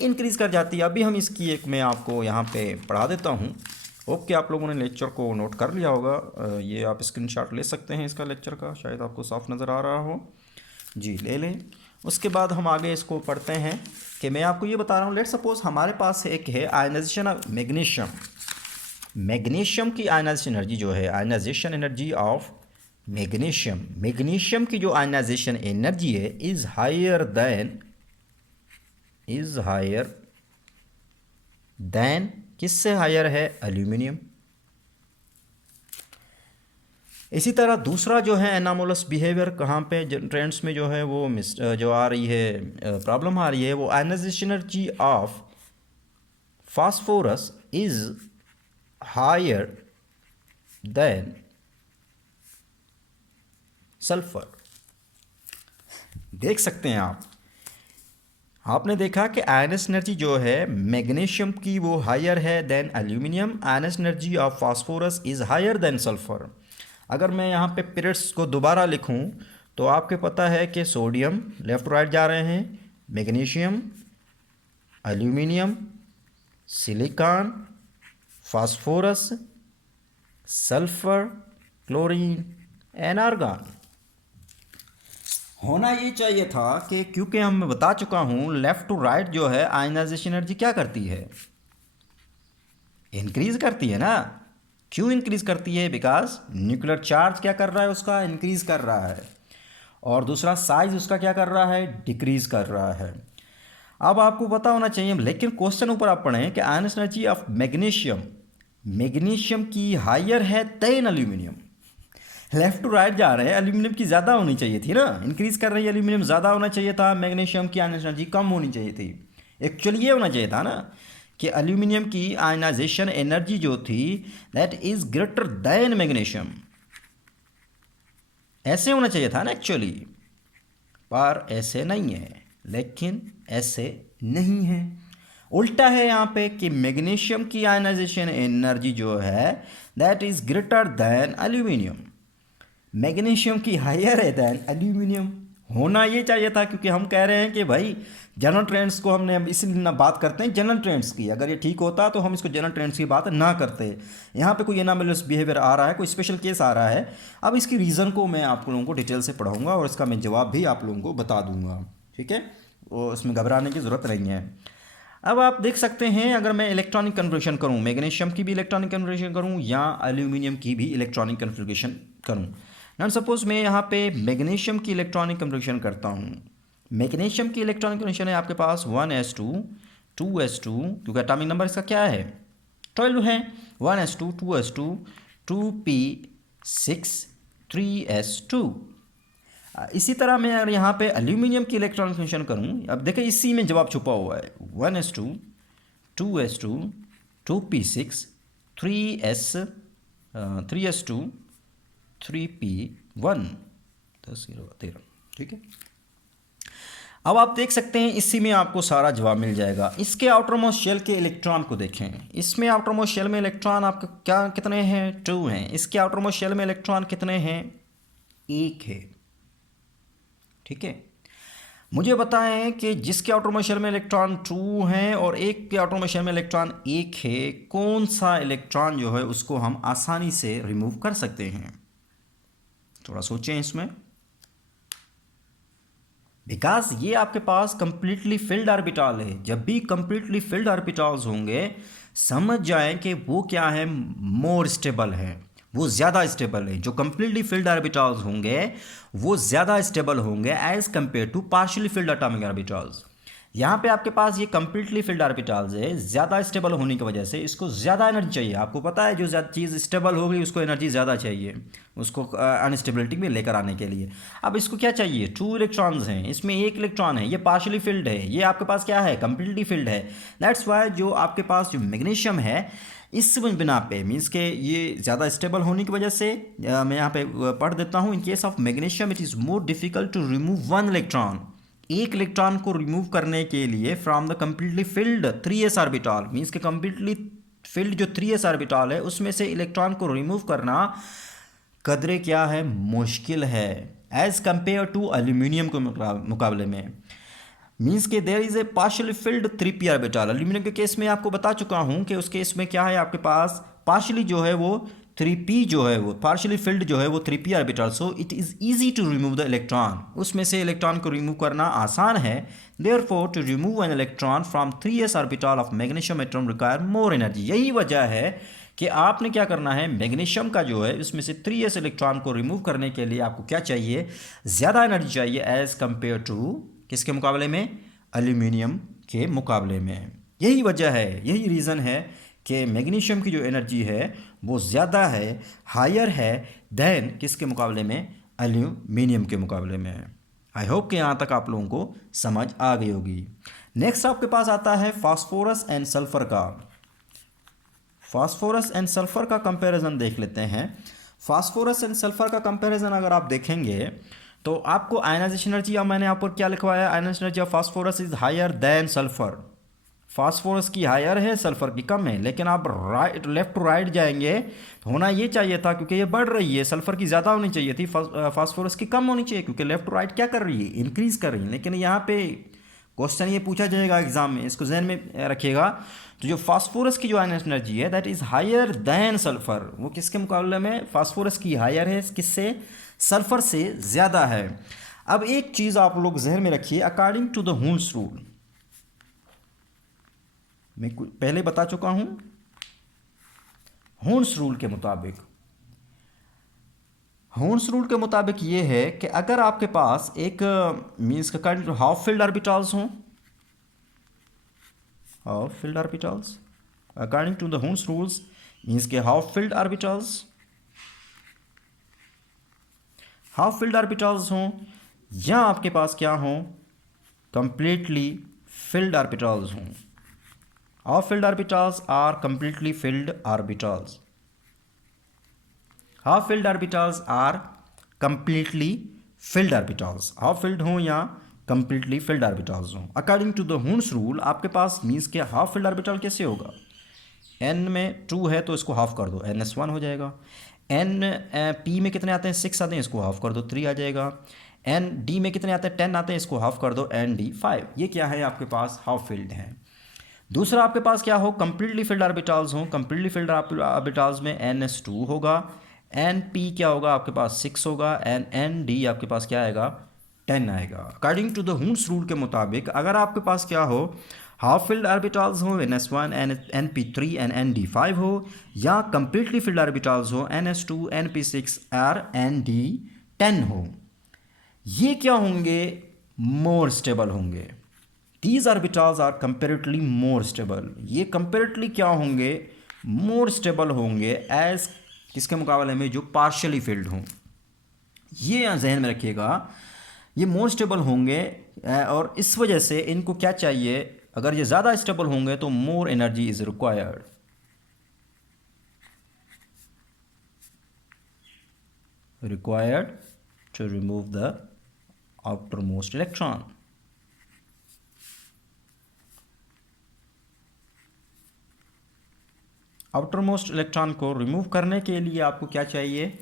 इंक्रीज़ कर जाती है। अभी हम इसकी एक मैं आपको यहाँ पे पढ़ा देता हूँ। होप कि आप लोगों ने लेक्चर को नोट कर लिया होगा। ये आप स्क्रीनशॉट ले सकते हैं इसका लेक्चर का, शायद आपको साफ नज़र आ रहा हो जी, ले लें। उसके बाद हम आगे इसको पढ़ते हैं कि मैं आपको ये बता रहा हूँ, लेट सपोज हमारे पास एक है आयनाइजेशन ऑफ मैग्नीशियम। मैग्नीशियम की आयनाइजेशन एनर्जी जो है, ionization energy of magnesium, magnesium की जो आयनाइजेशन एनर्जी है इज़ हायर देन किससे हायर है, एल्यूमिनियम। इसी तरह दूसरा जो है एनामोलस बिहेवियर, कहाँ पे ट्रेंड्स में जो है वो जो आ रही है, प्रॉब्लम आ रही है, वो ionization energy of phosphorus is higher than sulphur. देख सकते हैं आप, आपने देखा कि आयनस एनर्जी जो है मैग्नीशियम की वो हायर है than aluminium. Ionisation energy of phosphorus is higher than sulphur. अगर मैं यहाँ पे पीरियड्स को दोबारा लिखूँ तो आपके पता है कि सोडियम लेफ्ट राइट जा रहे हैं, magnesium, aluminium, silicon, phosphorus, sulphur, chlorine and argon. होना ये चाहिए था कि क्योंकि हम बता चुका हूँ लेफ़्ट टू राइट जो है आयनाइजेशन एनर्जी क्या करती है, इंक्रीज़ करती है ना। क्यों इंक्रीज़ करती है? बिकॉज न्यूक्लियर चार्ज क्या कर रहा है, उसका इंक्रीज़ कर रहा है, और दूसरा साइज उसका क्या कर रहा है, डिक्रीज़ कर रहा है। अब आपको पता होना चाहिए, लेकिन क्वेश्चन ऊपर आप पढ़ें कि ionization energy of magnesium, magnesium की हायर है than aluminium. Left to right जा रहे हैं, एल्यूमिनियम की ज़्यादा होनी चाहिए थी ना, इंक्रीज़ कर रही है एल्यूमिनियम, ज़्यादा होना चाहिए था, मैग्नीशियम की आयनाइजेशन एनर्जी कम होनी चाहिए थी। एक्चुअली ये होना चाहिए था ना कि एल्यूमिनियम की आयनाइजेशन एनर्जी जो थी that is greater than magnesium, ऐसे होना चाहिए था ना एक्चुअली, पर ऐसे नहीं है। लेकिन ऐसे नहीं है, उल्टा है यहाँ पे कि मैग्नीशियम की आयनाइजेशन एनर्जी जो है that is greater than aluminium, magnesium की हायर है देन एल्यूमिनियम। होना ये चाहिए था, क्योंकि हम कह रहे हैं कि भाई जनरल ट्रेंड्स को हमने अब इसलिए ना बात करते हैं जनरल ट्रेंड्स की। अगर ये ठीक होता तो हम इसको जनरल ट्रेंड्स की बात ना करते। यहाँ पे कोई एनामलस बिहेवियर आ रहा है, कोई स्पेशल केस आ रहा है। अब इसकी रीज़न को मैं आप लोगों को डिटेल से पढ़ाऊँगा और इसका मैं जवाब भी आप लोगों को बता दूँगा, ठीक है। वो इसमें घबराने की ज़रूरत नहीं है। अब आप देख सकते हैं, अगर मैं इलेक्ट्रॉनिक कन्वर्जन करूँ, मैग्नीशियम की भी इलेक्ट्रॉनिक कन्वर्जन करूँ या एल्यूमिनियम की भी इलेक्ट्रॉनिक कन्वर्जन करूँ। नाउ सपोज मैं यहाँ पे मैग्नीशियम की इलेक्ट्रॉनिक कन्वर्जन करता हूँ। मैग्नीशियम की इलेक्ट्रॉनिक कन्वर्जन है आपके पास 1s2 2s2, क्योंकि एटॉमिक नंबर इसका क्या है 12 है, 1s2 2s2 2p6 3s2। इसी तरह मैं अगर यहाँ पे एल्यूमिनियम की इलेक्ट्रॉनिक कन्वर्जन करूँ, अब देखिए इसी में जवाब छुपा हुआ है, 1s2 2s2 2p6 3s2 3p1 13, ठीक है। अब आप देख सकते हैं इसी में आपको सारा जवाब मिल जाएगा। इसके आउटर मोस्ट शेल के इलेक्ट्रॉन को देखें, इसमें आउटर मोस्ट शेल में इलेक्ट्रॉन आपके क्या कितने हैं 2 हैं। इसके आउटर मोस्ट शेल में इलेक्ट्रॉन कितने हैं 1 है, ठीक है। मुझे बताएं कि जिसके आउटर मोस्ट शेल में इलेक्ट्रॉन 2 हैं और एक के आउटर मोस्ट शेल में इलेक्ट्रॉन 1 है, कौन सा इलेक्ट्रॉन जो है उसको हम आसानी से रिमूव कर सकते हैं? थोड़ा सोचें इसमें, बिकॉज ये आपके पास कंप्लीटली फिल्ड ऑर्बिटल है। जब भी कंप्लीटली फिल्ड ऑर्बिटल्स होंगे समझ जाएं कि वो क्या है, मोर स्टेबल है, वो ज़्यादा स्टेबल है। जो कंप्लीटली फिल्ड ऑर्बिटल्स होंगे वो ज़्यादा स्टेबल होंगे as compared to partially filled atomic orbitals. यहाँ पे आपके पास ये कंप्लीटली फिल्ड ऑर्बिटल्स है, ज़्यादा स्टेबल होने की वजह से इसको ज़्यादा एनर्जी चाहिए। आपको पता है जो ज़्यादा चीज़ स्टेबल हो गई उसको एनर्जी ज़्यादा चाहिए, उसको अनस्टेबिलिटी में लेकर आने के लिए। अब इसको क्या चाहिए, 2 इलेक्ट्रॉन्स हैं, इसमें 1 इलेक्ट्रॉन है, ये पार्शियली फिल्ड है, ये आपके पास क्या है कंप्लीटली फिल्ड है। दैट्स वाई जो आपके पास जो मैग्नीशियम है इस बिना पे मीन्स के ये ज़्यादा स्टेबल होने की वजह से मैं यहाँ पे पढ़ देता हूँ। In case of magnesium it is more difficult to remove 1 electron, एक इलेक्ट्रॉन को रिमूव करने के लिए from the completely filled 3s orbital, means के कंप्लीटली फिल्ड जो 3s ऑर्बिटल है उसमें से इलेक्ट्रॉन को रिमूव करना कदरे क्या है, मुश्किल है एज कंपेयर टू एल्यूमिनियम के मुकाबले में। मीन्स के there is a partially filled 3p orbital. Aluminium के केस में आपको बता चुका हूँ कि उस केस में क्या है, आपके पास पार्शियली जो है वो 3p जो है वो पार्शियली फिल्ड जो है वो 3p orbital, so it is easy to remove the electron, उसमें से इलेक्ट्रॉन को रिमूव करना आसान है। Therefore to remove an electron from 3s orbital of magnesium atom require more energy. यही वजह है कि आपने क्या करना है, मैग्नीशियम का जो है उसमें से 3s इलेक्ट्रॉन को रिमूव करने के लिए आपको क्या चाहिए, ज़्यादा एनर्जी चाहिए एज़ कंपेयर टू किसके मुकाबले में, एल्यूमिनियम के मुकाबले में। यही वजह है, यही रीज़न है कि मैग्नीशियम की जो एनर्जी है वो ज़्यादा है, हायर है देन किसके मुकाबले में, एल्यूमिनियम के मुकाबले में। आई होप कि यहाँ तक आप लोगों को समझ आ गई होगी। नेक्स्ट आपके पास आता है फास्फोरस एंड सल्फर का। फास्फोरस एंड सल्फर का कंपैरिजन देख लेते हैं। फास्फोरस एंड सल्फर का कंपैरिजन अगर आप देखेंगे तो आपको आयनाइजेशन एनर्जी, अब मैंने यहाँ पर क्या लिखवाया, ionization energy of phosphorus is higher than sulphur. Phosphorus की हायर है, सल्फर की कम है, लेकिन आप राइट लेफ्ट टू राइट जाएंगे तो होना ये चाहिए था, क्योंकि ये बढ़ रही है, सल्फर की ज़्यादा होनी चाहिए थी, फास्फोरस की कम होनी चाहिए, क्योंकि लेफ्ट टू राइट क्या कर रही है, इंक्रीज कर रही है। लेकिन यहाँ पे क्वेश्चन ये पूछा जाएगा एग्जाम में, इसको जहन में रखिएगा। तो जो फास्फोरस की जो आयनाइजेशन एनर्जी है that is higher than sulphur, वो किसके मुकाबले में, फास्फोरस की हायर है, किससे, सल्फर से ज़्यादा है। अब एक चीज़ आप लोग जहन में रखिए, according to the Hund's rule, मैं पहले बता चुका हूं, हून्स रूल के मुताबिक, हून्स रूल के मुताबिक ये है कि अगर आपके पास एक मीन्स का according to half filled orbitals हों, half filled orbitals according to the Hund's rules means के हाफ फील्ड ऑर्बिटल्स हों, या आपके पास क्या हों, कंप्लीटली फिल्ड ऑर्बिटल्स हों। Half filled orbitals are completely filled orbitals, half filled orbitals are completely filled orbitals, half filled हों या कंप्लीटली फिल्ड ऑर्बिटल्स हों। According to the Hund's rule आपके पास मीन्स के हाफ फील्ड ऑर्बिटल कैसे होगा, n में 2 है तो इसको हाफ कर दो, ns1 हो जाएगा। n p में कितने आते हैं, 6 आते हैं, इसको हाफ कर दो, 3 आ जाएगा। n d में कितने आते हैं, 10 आते हैं, इसको हाफ कर दो, n d 5। ये क्या है, आपके पास हाफ फील्ड है। दूसरा आपके पास क्या हो, कंप्लीटली फिल्ड ऑर्बिटल्स हो, कंप्लीटली फिल्ड ऑर्बिटल्स में ns2 होगा, np क्या होगा आपके पास 6 होगा, nd आपके पास क्या आएगा, 10 आएगा। According to the Hund's rule के मुताबिक अगर आपके पास क्या हो, हाफ फील्ड ऑर्बिटल्स हो ns1 np3 nd5 हो, या कंप्लीटली फिल्ड ऑर्बिटल्स हो ns2 np6 और nd10 हो, ये क्या होंगे, मोर स्टेबल होंगे। These orbitals are comparatively more stable, ये comparatively क्या होंगे, more stable होंगे as किसके मुकाबले में, जो partially filled हों। ये यहाँ जहन में रखिएगा, ये more stable होंगे, और इस वजह से इनको क्या चाहिए, अगर ये ज़्यादा स्टेबल होंगे तो more energy is required to remove the outermost electron। Outer most electron को रिमूव करने के लिए आपको क्या चाहिए,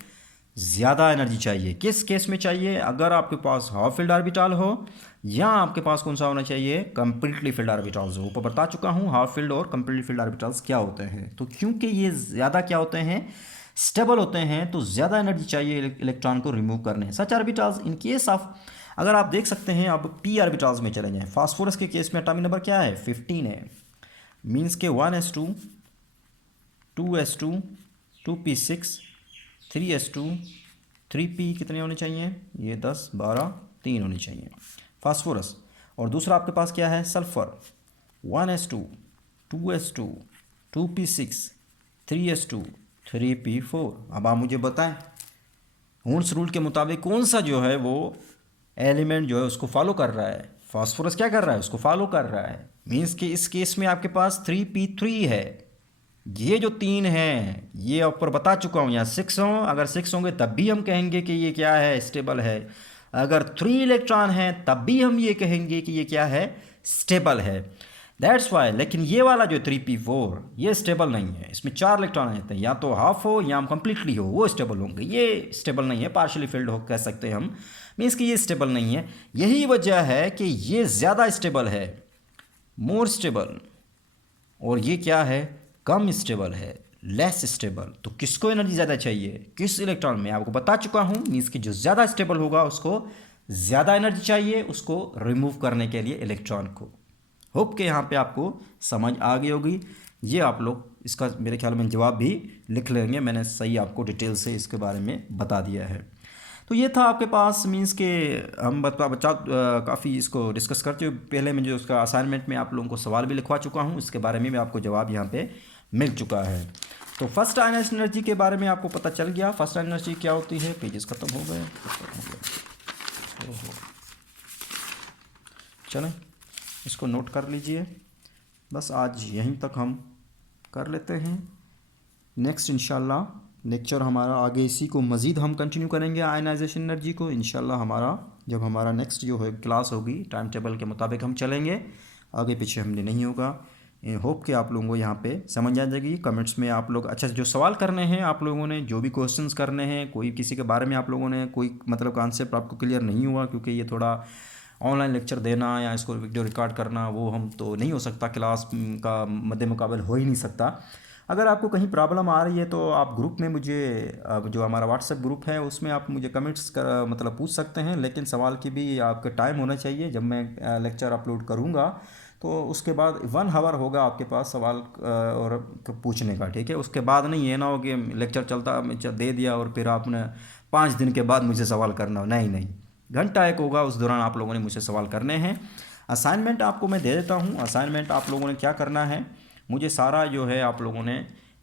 ज़्यादा एनर्जी चाहिए। किस केस में चाहिए, अगर आपके पास हाफ फील्ड ऑर्बिटल हो, या आपके पास कौन सा होना चाहिए, कंप्लीटली फील्ड ऑर्बिटल्स हो। ऊपर बता चुका हूँ हाफ फील्ड और कंप्लीटली फील्ड ऑर्बिटल्स क्या होते हैं। तो क्योंकि ये ज़्यादा क्या होते हैं, स्टेबल होते हैं, तो ज़्यादा एनर्जी चाहिए इलेक्ट्रॉन को रिमूव करने। सच ऑर्बिटल्स इन केस ऑफ, अगर आप देख सकते हैं, अब पी ऑर्बिटल्स में चले जाएँ, फास्फोरस के केस में एटॉमिक नंबर क्या है, 15 है, मीन्स के 1s2 2s2 2p6 3s2 3p कितने होने चाहिए, ये 10 12 3 होनी चाहिए फास्फोरस। और दूसरा आपके पास क्या है, sulphur, 1s2 2s2 2p6 3s2 3p4। अब आप मुझे बताएं हून्स रूल के मुताबिक कौन सा जो है वो एलिमेंट जो है उसको फॉलो कर रहा है, फास्फोरस क्या कर रहा है, उसको फॉलो कर रहा है। मीन्स कि इस केस में आपके पास 3p3 है, ये जो 3 हैं ये ऊपर बता चुका हूँ, यहाँ 6 हों, अगर 6 होंगे तब भी हम कहेंगे कि ये क्या है, स्टेबल है। अगर 3 इलेक्ट्रॉन हैं तब भी हम ये कहेंगे कि ये क्या है, स्टेबल है। दैट्स वाई, लेकिन ये वाला जो 3p4 ये स्टेबल नहीं है, इसमें 4 इलेक्ट्रॉन आते हैं, या तो हाफ हो या कंप्लीटली हो, वो स्टेबल होंगे। ये स्टेबल नहीं है, पार्शली फिल्ड हो कह सकते हैं हम, मीन्स कि ये स्टेबल नहीं है। यही वजह है कि ये ज़्यादा स्टेबल है, मोर स्टेबल, और ये क्या है, कम स्टेबल है, लेस स्टेबल। तो किसको एनर्जी ज़्यादा चाहिए, किस इलेक्ट्रॉन में, आपको बता चुका हूँ। मीन्स कि जो ज़्यादा स्टेबल होगा उसको ज़्यादा एनर्जी चाहिए उसको रिमूव करने के लिए इलेक्ट्रॉन को। होप के यहाँ पे आपको समझ आ गई होगी। ये आप लोग इसका मेरे ख्याल में जवाब भी लिख लेंगे, मैंने सही आपको डिटेल से इसके बारे में बता दिया है। तो ये था आपके पास, मीन्स के हम बच्चा काफ़ी इसको डिस्कस करते हुए पहले में जो उसका असाइनमेंट में आप लोगों को सवाल भी लिखवा चुका हूँ, इसके बारे में भी आपको जवाब यहाँ पे मिल चुका है। तो फर्स्ट आयनाइजेशन एनर्जी के बारे में आपको पता चल गया, फर्स्ट एनर्जी क्या होती है। पेजेस ख़त्म हो गए, चलें इसको नोट कर लीजिए। बस आज यहीं तक हम कर लेते हैं, नेक्स्ट इंशाल्लाह लेक्चर हमारा आगे इसी को मज़ीद हम कंटिन्यू करेंगे आयनाइजेशन एनर्जी को इंशाल्लाह। हमारा जब हमारा नेक्स्ट जो है क्लास होगी टाइम टेबल के मुताबिक हम चलेंगे, आगे पीछे हमने नहीं होगा। होप कि आप लोगों को यहाँ पे समझ आ जाएगी। कमेंट्स में आप लोग अच्छा जो सवाल करने हैं, आप लोगों ने जो भी क्वेश्चंस करने हैं, कोई किसी के बारे में आप लोगों ने कोई मतलब कॉन्सेप्ट आपको क्लियर नहीं हुआ, क्योंकि ये थोड़ा ऑनलाइन लेक्चर देना या इसको वीडियो रिकॉर्ड करना वो हम तो नहीं हो सकता, क्लास का मद्दे मुकाबल हो ही नहीं सकता। अगर आपको कहीं प्रॉब्लम आ रही है तो आप ग्रुप में मुझे जो हमारा व्हाट्सएप ग्रुप है उसमें आप मुझे कमेंट्स कर मतलब पूछ सकते हैं, लेकिन सवाल की भी आपका टाइम होना चाहिए। जब मैं लेक्चर अपलोड करूँगा तो उसके बाद 1 आवर होगा आपके पास सवाल और पूछने का, ठीक है। उसके बाद नहीं, ये ना हो कि लेक्चर चलता दे दिया और फिर आपने 5 दिन के बाद मुझे सवाल करना हो, नहीं नहीं, घंटा एक होगा, उस दौरान आप लोगों ने मुझे सवाल करने हैं। असाइनमेंट आपको मैं दे देता हूँ। असाइनमेंट आप लोगों ने क्या करना है, मुझे सारा जो है आप लोगों ने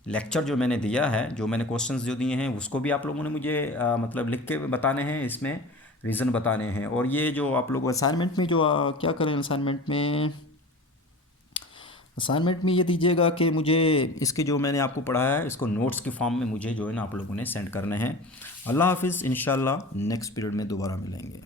लेक्चर जो मैंने दिया है, जो मैंने क्वेश्चंस जो दिए हैं उसको भी आप लोगों ने मुझे मतलब लिख के बताने हैं, इसमें रीज़न बताने हैं। और ये जो आप लोग असाइनमेंट में जो क्या करें, असाइनमेंट में ये दीजिएगा कि मुझे इसके जो मैंने आपको पढ़ाया है इसको नोट्स के फॉर्म में मुझे जो है ना आप लोगों ने सेंड करने हैं। अल्लाह हाफिज़, इंशाल्लाह नेक्स्ट पीरियड में दोबारा मिलेंगे।